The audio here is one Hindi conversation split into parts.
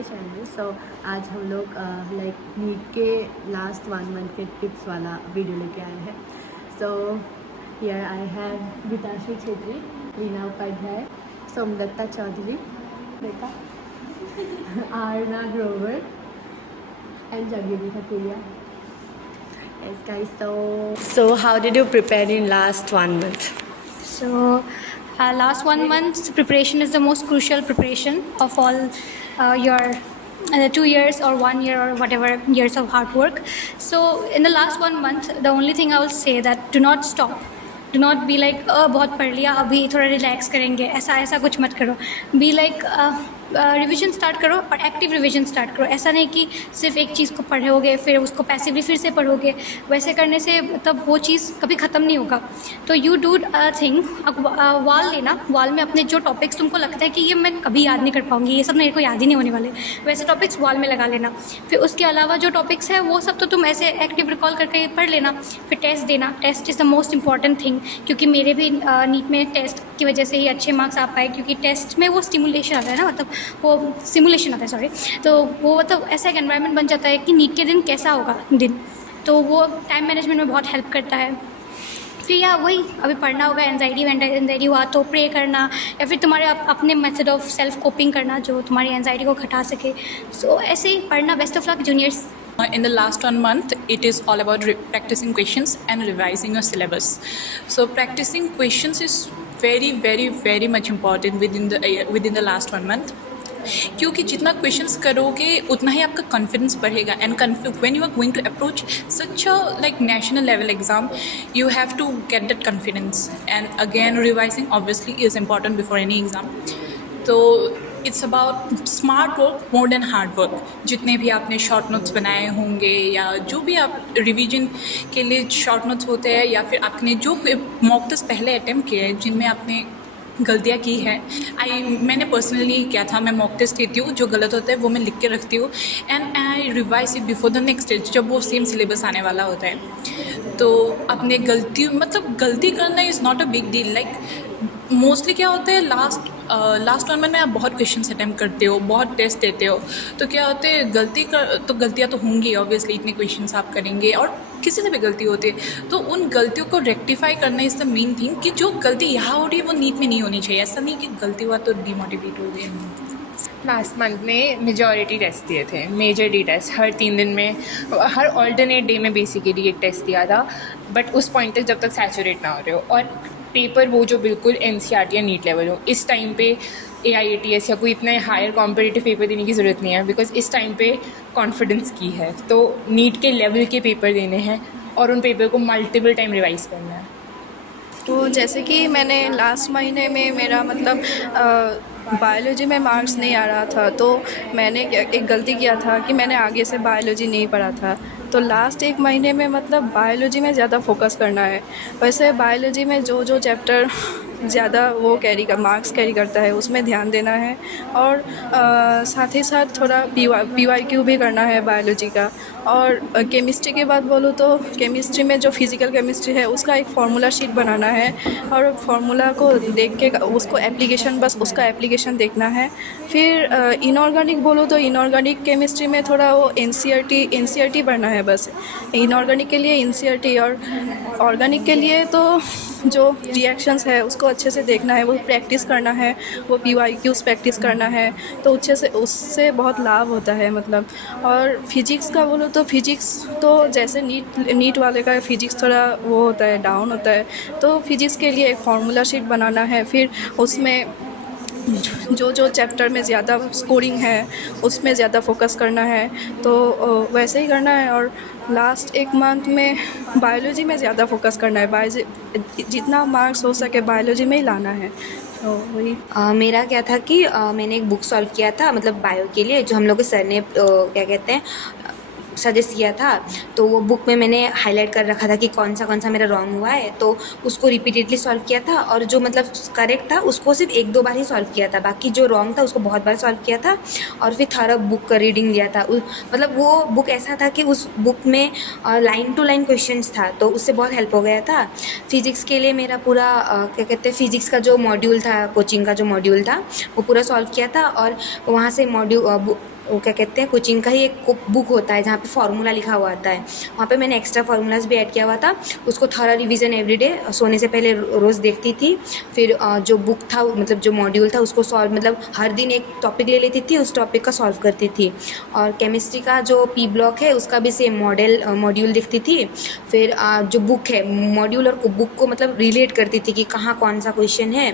My channel. सो आज हम लोग लाइक नीट के लास्ट 1 मंथ के टिप्स वाला वीडियो लेके आए हैं। So here I have Geetashree Chhetri, Leena Upadhyay, Somdatta Chaudhary, Rekha Aarna Grover and Jagdeep Thakuria. Yes guys, so how did you prepare in last 1 month? So, last 1 month's preparation is the most crucial preparation of all your 2 years or 1 year or whatever years of hard work. So, in the last 1 month, the only thing I will say that do not stop. Do not be like बहुत पढ़ लिया अभी थोड़ा रिलैक्स करेंगे, ऐसा कुछ मत करो. Be like रिविजन स्टार्ट करो और एक्टिव रिविजन स्टार्ट करो. ऐसा नहीं कि सिर्फ एक चीज़ को पढ़ोगे फिर उसको पैसिवली फिर से पढ़ोगे. वैसे करने से मतलब वो चीज़ कभी ख़त्म नहीं होगा. तो यू डू थिंग, वाल लेना, वाल में अपने जो टॉपिक्स तुमको लगता है कि ये मैं कभी याद नहीं कर पाऊँगी, ये सब मेरे को याद ही नहीं होने वाले, वैसे टॉपिक्स वाल में लगा लेना. फिर उसके अलावा जो टॉपिक्स है वो सब तो तुम ऐसे एक्टिव रिकॉल करके पढ़ लेना. फिर टेस्ट देना. Test is the most important thing, क्योंकि मेरे भी नीट में टेस्ट की वजह से ही अच्छे मार्क्स आ पाए, क्योंकि टेस्ट में वो स्टिमुलेशन आता है ना, मतलब वो सिमुलेशन आता है, सॉरी. तो वो मतलब ऐसा एक एनवायरनमेंट बन जाता है कि नीट के दिन कैसा होगा दिन, तो वो टाइम मैनेजमेंट में बहुत हेल्प करता है. फिर या वही अभी पढ़ना होगा, एंजाइटी हुआ तो प्रे करना, या फिर तुम्हारे अपने मेथड ऑफ सेल्फ कोपिंग करना जो तुम्हारी एंजाइटी को घटा सके. सो ऐसे ही पढ़ना. Best of luck juniors. In the last 1 month, it is all about practicing questions and revising your syllabus. So practicing questions is very much important within the last 1 month. क्योंकि जितना क्वेश्चंस करोगे उतना ही आपका कॉन्फिडेंस बढ़ेगा. And when you are going to approach such a like national level exam, you have to get that confidence. And again revising obviously is important before any exam. तो it's about smart work more than hard work. जितने भी आपने शॉर्ट नोट्स बनाए होंगे या जो भी आप रिवीजन के लिए शॉर्ट नोट्स होते हैं, या फिर आपने जो मॉक टेस्ट पहले अटैम्प्ट किए हैं जिनमें आपने गलतियाँ की है. मैंने पर्सनली क्या था, मैं मॉक टेस्ट देती हूँ, जो गलत होता है वो मैं लिख के रखती हूँ and I revise it before the next stage जब वो सेम सिलेबस आने वाला होता है. तो अपने गलती करना is not a big deal. Like mostly क्या होता है, लास्ट 1 मंथ में आप बहुत क्वेश्चन अटैम्प्ट करते हो, बहुत टेस्ट देते हो, तो क्या होते हैं गलतियाँ तो होंगी ऑब्वियसली. इतने क्वेश्चंस आप करेंगे और किसी से भी गलती होती है, तो उन गलतियों को रेक्टिफाई करना इज़ द मेन थिंग. कि जो गलती यहाँ हो रही है वो नीट में नहीं होनी चाहिए. ऐसा नहीं कि गलती हुआ तो डिमोटिवेट हो गए. लास्ट मंथ में मेजॉरिटी टेस्ट दिए थे, मेजर डी टेस्ट हर 3 दिन में, हर ऑल्टरनेट डे में बेसिकली एक टेस्ट दिया था. बट उस पॉइंट तक जब तक सैचुरेट ना हो रहे हो और पेपर वो जो बिल्कुल NCERT या नीट लेवल हो, इस टाइम पे AIATS या कोई इतना हायर कॉम्पिटिटिव पेपर देने की ज़रूरत नहीं है. बिकॉज इस टाइम पे कॉन्फिडेंस की है, तो नीट के लेवल के पेपर देने हैं और उन पेपर को मल्टीपल टाइम रिवाइज करना है. तो जैसे कि मैंने लास्ट महीने में मेरा मतलब बायोलॉजी में मार्क्स नहीं आ रहा था, तो मैंने एक गलती किया था कि मैंने आगे से बायोलॉजी नहीं पढ़ा था. तो लास्ट 1 महीने में मतलब बायोलॉजी में ज़्यादा फोकस करना है. वैसे बायोलॉजी में जो चैप्टर ज़्यादा वो मार्क्स कैरी करता है उसमें ध्यान देना है. और साथ ही साथ थोड़ा PYQ भी करना है बायोलॉजी का. और केमिस्ट्री की बात बोलूँ तो केमिस्ट्री में जो फिज़िकल केमिस्ट्री है उसका एक फार्मूला शीट बनाना है और फार्मूला को देख के उसको उसका एप्लीकेशन देखना है. फिर इनऑर्गेनिक बोलूँ तो इनऑर्गेनिक केमिस्ट्री में थोड़ा वो NCERT पढ़ना है बस. इनऑर्गेनिक के लिए NCERT और ऑर्गेनिक के लिए तो जो रिएक्शंस है उसको अच्छे से देखना है, वो प्रैक्टिस करना है, वो PYQs प्रैक्टिस करना है, तो उससे बहुत लाभ होता है मतलब. और फिजिक्स का बोलो तो फिजिक्स तो जैसे नीट वाले का फिजिक्स थोड़ा वो होता है, डाउन होता है, तो फिजिक्स के लिए एक फार्मूला शीट बनाना है. फिर उसमें जो चैप्टर में ज़्यादा स्कोरिंग है उसमें ज़्यादा फोकस करना है, तो वैसे ही करना है. और लास्ट 1 मंथ में बायोलॉजी में ज़्यादा फोकस करना है. जितना मार्क्स हो सके बायोलॉजी में ही लाना है. तो वही मेरा क्या था कि मैंने एक बुक सॉल्व किया था, मतलब बायो के लिए, जो हम लोग के सर ने क्या कहते हैं सजेस्ट किया था. तो वो बुक में मैंने हाईलाइट कर रखा था कि कौन सा मेरा रॉन्ग हुआ है, तो उसको रिपीटेडली सॉल्व किया था. और जो मतलब करेक्ट था उसको सिर्फ 1-2 बार ही सॉल्व किया था, बाकी जो रॉन्ग था उसको बहुत बार सॉल्व किया था. और फिर थोड़ा बुक का रीडिंग लिया था. मतलब वो बुक ऐसा था कि उस बुक में लाइन टू लाइन क्वेश्चंस था, तो उससे बहुत हेल्प हो गया था. फिज़िक्स के लिए मेरा पूरा क्या कहते हैं फिज़िक्स का जो मॉड्यूल था, कोचिंग का जो मॉड्यूल था वो पूरा सॉल्व किया था. और वहाँ से वो क्या कहते हैं कोचिंग का ही एक बुक होता है जहाँ पे फार्मूला लिखा हुआ आता है, वहाँ पे मैंने एक्स्ट्रा फार्मूलाज भी ऐड किया हुआ था। उसको थोड़ा रिवीजन एवरीडे सोने से पहले रोज़ देखती थी। फिर जो बुक था मतलब जो मॉड्यूल था उसको सॉल्व मतलब हर दिन एक टॉपिक ले लेती थी, उस टॉपिक का सॉल्व करती थी। और केमिस्ट्री का जो पी ब्लॉक है उसका भी सेम मॉड्यूल देखती थी। फिर जो बुक है मॉड्यूल और बुक को मतलब रिलेट करती थी कि कहाँ कौन सा क्वेश्चन है।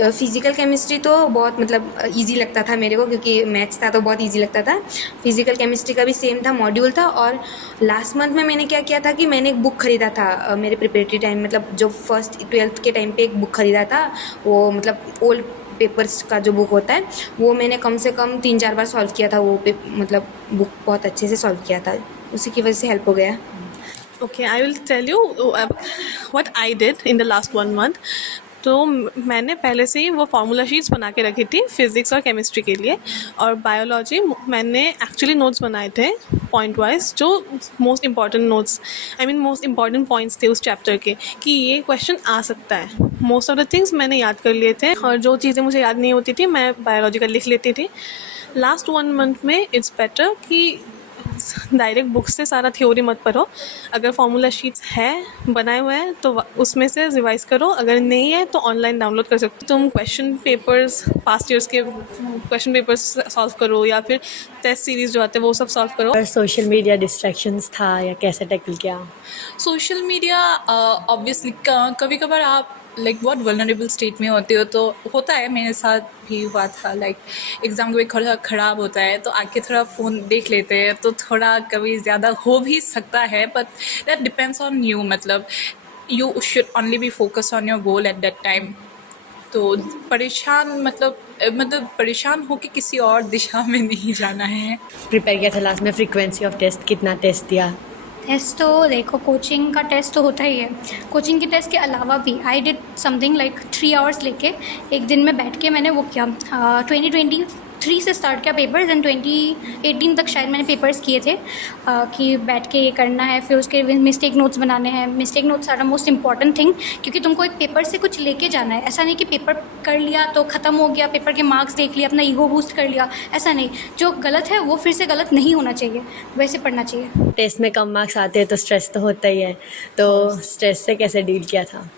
फिज़िकल केमिस्ट्री तो बहुत मतलब ईजी लगता था मेरे को, क्योंकि मैथ्स था तो बहुत ईजी लगता था। फिज़िकल केमिस्ट्री का भी सेम था, मॉड्यूल था। और लास्ट मंथ में मैंने क्या किया था कि मैंने एक बुक ख़रीदा था मेरे प्रिपरेटरी टाइम, मतलब जो फर्स्ट 12th के टाइम पे एक बुक ख़रीदा था, वो मतलब ओल्ड पेपर्स का जो बुक होता है वो मैंने कम से कम 3-4 बार सॉल्व किया था। वो मतलब बुक बहुत अच्छे से सॉल्व किया था, उसी की वजह से हेल्प हो गया। Okay, I will tell you what I did in the last 1 month. तो मैंने पहले से ही वो फार्मूला शीट्स बना के रखी थी फिज़िक्स और केमिस्ट्री के लिए। और बायोलॉजी मैंने एक्चुअली नोट्स बनाए थे पॉइंट वाइज, जो most important notes most important points थे उस चैप्टर के कि ये क्वेश्चन आ सकता है। मोस्ट ऑफ द थिंग्स मैंने याद कर लिए थे, और जो चीज़ें मुझे याद नहीं होती थी मैं बायोलॉजी का लिख लेती थी। लास्ट 1 मंथ में इट्स बेटर कि डायरेक्ट बुक से सारा थ्योरी मत पढ़ो। अगर फार्मूला शीट्स है बनाए हुए हैं तो उसमें से रिवाइज करो, अगर नहीं है तो ऑनलाइन डाउनलोड कर सकते हो। तुम क्वेश्चन पेपर्स पास्ट ईयर्स के क्वेश्चन पेपर्स सॉल्व करो, या फिर टेस्ट सीरीज जो आते हैं वो सब सॉल्व करो। और सोशल मीडिया डिस्ट्रैक्शंस था या कैसे टैकल किया? सोशल मीडिया ऑब्वियसली कभी कभार आप लाइक बहुत वल्नरेबल स्टेट में होते हो, तो होता है, मेरे साथ भी हुआ था। लाइक एग्ज़ाम कभी थोड़ा ख़राब होता है तो आके थोड़ा फ़ोन देख लेते हैं, तो थोड़ा कभी ज़्यादा हो भी सकता है, but that depends on you. मतलब you should only be focus on your goal at that time. तो परेशान हो के किसी और दिशा में नहीं जाना है। प्रिपेयर किया था लास्ट में, फ्रीक्वेंसी ऑफ टेस्ट कितना टेस्ट दिया? टेस्ट तो देखो, कोचिंग का टेस्ट तो होता ही है। कोचिंग के टेस्ट के अलावा भी I did something like 3 hours लेके एक दिन में बैठ के मैंने वो किया। 2023 से स्टार्ट किया पेपर्स, एंड 2018 तक शायद मैंने पेपर्स किए थे कि बैठ के ये करना है। फिर उसके मिस्टेक नोट्स बनाने हैं। Mistake notes are the most important thing, क्योंकि तुमको एक पेपर से कुछ लेके जाना है। ऐसा नहीं कि पेपर कर लिया तो ख़त्म हो गया, पेपर के मार्क्स देख लिया, अपना ईगो बूस्ट कर लिया, ऐसा नहीं। जो गलत है वो फिर से गलत नहीं होना चाहिए, वैसे पढ़ना चाहिए। टेस्ट में कम मार्क्स आते हैं तो स्ट्रेस तो होता ही है, तो स्ट्रेस से कैसे डील किया था?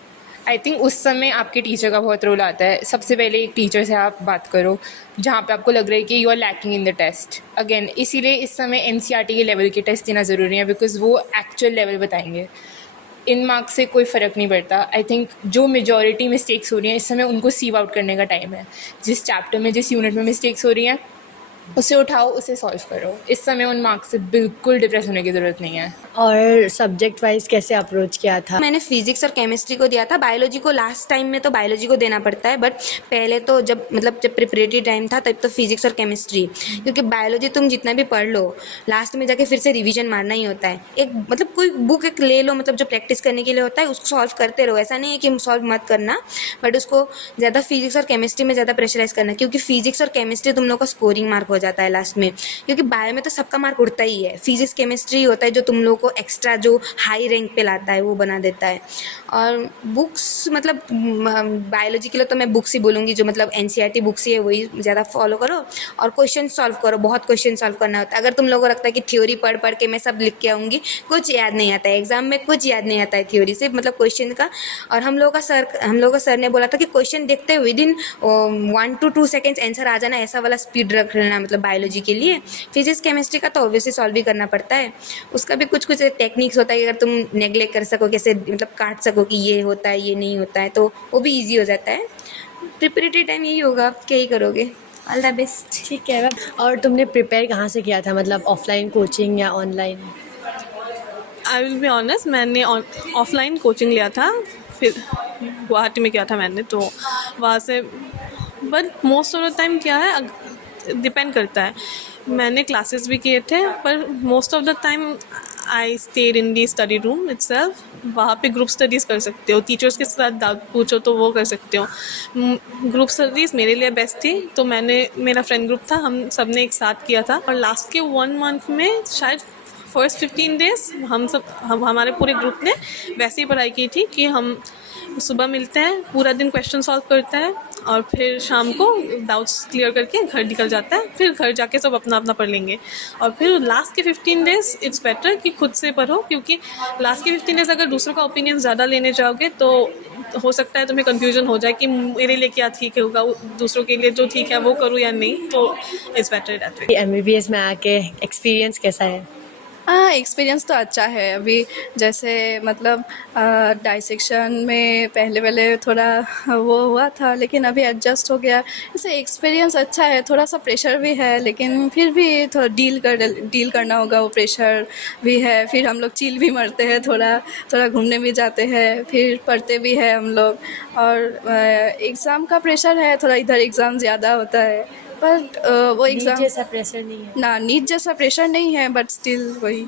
आई थिंक उस समय आपके टीचर का बहुत रोल आता है। सबसे पहले एक टीचर से आप बात करो जहाँ पे आपको लग रहा है कि you are lacking in the test. Again इसीलिए इस समय NCERT के लेवल के टेस्ट देना ज़रूरी है, बिकॉज वो एक्चुअल लेवल बताएंगे। इन मार्क्स से कोई फ़र्क नहीं पड़ता। आई थिंक जो मेजॉरिटी मिस्टेक्स हो रही हैं इस समय उनको सीव आउट करने का टाइम है। जिस चैप्टर में जिस यूनिट में मिस्टेक्स हो रही हैं उसे उठाओ, उसे सॉल्व करो। इस समय उन मार्क्स से बिल्कुल डिप्रेस होने की ज़रूरत नहीं है। और सब्जेक्ट वाइज कैसे अप्रोच किया था? मैंने फिजिक्स और केमिस्ट्री को दिया था। बायोलॉजी को लास्ट टाइम में तो बायोलॉजी को देना पड़ता है, बट पहले तो जब प्रिपरेटरी टाइम था तब तो फिजिक्स और केमिस्ट्री, क्योंकि बायोलॉजी तुम जितना भी पढ़ लो लास्ट में जाके फिर से रिवीजन मारना ही होता है। एक मतलब कोई बुक एक ले लो, मतलब जो प्रैक्टिस करने के लिए होता है उसको सॉल्व करते रहो। ऐसा नहीं है कि सॉल्व मत करना, बट उसको ज़्यादा फिजिक्स और केमिस्ट्री में ज़्यादा प्रेशराइज करना, क्योंकि फिजिक्स और केमिस्ट्री तुम लोग का स्कोरिंग मार्क हो जाता है लास्ट में। क्योंकि बायो में तो सबका मार्क उड़ता ही है, फिजिक्स केमिस्ट्री होता है जो तुम लोग को एक्स्ट्रा जो हाई रैंक पे लाता है, वो बना देता है। और बुक्स मतलब बायोलॉजी के लिए तो मैं बुक्स ही बोलूँगी, जो मतलब NCERT बुक्स ही है वही ज़्यादा फॉलो करो और क्वेश्चन सॉल्व करो। बहुत क्वेश्चन सॉल्व करना होता है। अगर तुम लोगों को लगता है कि थ्योरी पढ़ पढ़ के मैं सब लिख के आऊँगी, कुछ याद नहीं आता है एग्जाम में, कुछ याद नहीं आता है थ्योरी से, मतलब क्वेश्चन का। और हम लोगों का सर ने बोला था कि क्वेश्चन देखते हुए विदिन 1 to 2 सेकेंड्स आंसर आ जाना, ऐसा वाला स्पीड रख लेना मतलब बायोलॉजी के लिए। फिजिक्स केमिस्ट्री का तो ऑब्वियसली सॉल्व भी करना पड़ता है, उसका भी कुछ कुछ टेक्निक्स होता है कि अगर तुम नेगलेक्ट कर सको, कैसे मतलब काट सको कि ये होता है ये नहीं होता है, तो वो भी ईजी हो जाता है। प्रिपरेटरी टाइम यही होगा, क्या ही करोगे। All the best. ठीक है। और तुमने प्रिपेयर कहाँ से किया था, मतलब ऑफलाइन कोचिंग या online? I will be honest, मैंने ऑफलाइन कोचिंग लिया था, फिर गुवाहाटी में किया था मैंने, तो वहाँ से। But most of the time क्या है, डिपेंड करता है। मैंने क्लासेस भी किए थे, पर most of the time I stayed in the study room itself. वहाँ पे ग्रुप स्टडीज़ कर सकते हो, टीचर्स के साथ डाउट पूछो तो वो कर सकते हो। ग्रुप स्टडीज़ मेरे लिए बेस्ट थी, तो मेरा फ्रेंड ग्रुप था, हम सब ने एक साथ किया था। और लास्ट के 1 मंथ में शायद फर्स्ट 15 डेज़ हमारे पूरे ग्रुप ने वैसे ही पढ़ाई की थी कि हम सुबह मिलते हैं, पूरा दिन क्वेश्चन सॉल्व करते हैं, और फिर शाम को डाउट्स क्लियर करके घर निकल जाता है, फिर घर जाके सब अपना अपना पढ़ लेंगे। और फिर लास्ट के 15 डेज़ इट्स बेटर कि खुद से पढ़ो, क्योंकि लास्ट के 15 डेज़ अगर दूसरों का ओपिनियन ज़्यादा लेने जाओगे तो हो सकता है तुम्हें कंफ्यूजन हो जाए कि मेरे लिए क्या ठीक होगा, दूसरों के लिए जो ठीक है वो करूँ या नहीं, तो it's better that way. MBBS में आके एक्सपीरियंस कैसा है? हाँ, एक्सपीरियंस तो अच्छा है। अभी जैसे मतलब डाइसेक्शन में पहले थोड़ा वो हुआ था, लेकिन अभी एडजस्ट हो गया। ऐसे एक्सपीरियंस अच्छा है, थोड़ा सा प्रेशर भी है, लेकिन फिर भी थोड़ा डील करना होगा, वो प्रेशर भी है। फिर हम लोग चिल भी मारते हैं, थोड़ा घूमने भी जाते हैं, फिर पढ़ते भी हैं हम लोग। और एग्ज़ाम का प्रेशर है, थोड़ा इधर एग्ज़ाम ज़्यादा होता है, बट वो एग्ज़ाम जैसा प्रेशर नहीं है। ना नीट जैसा प्रेशर नहीं है, बट स्टिल वही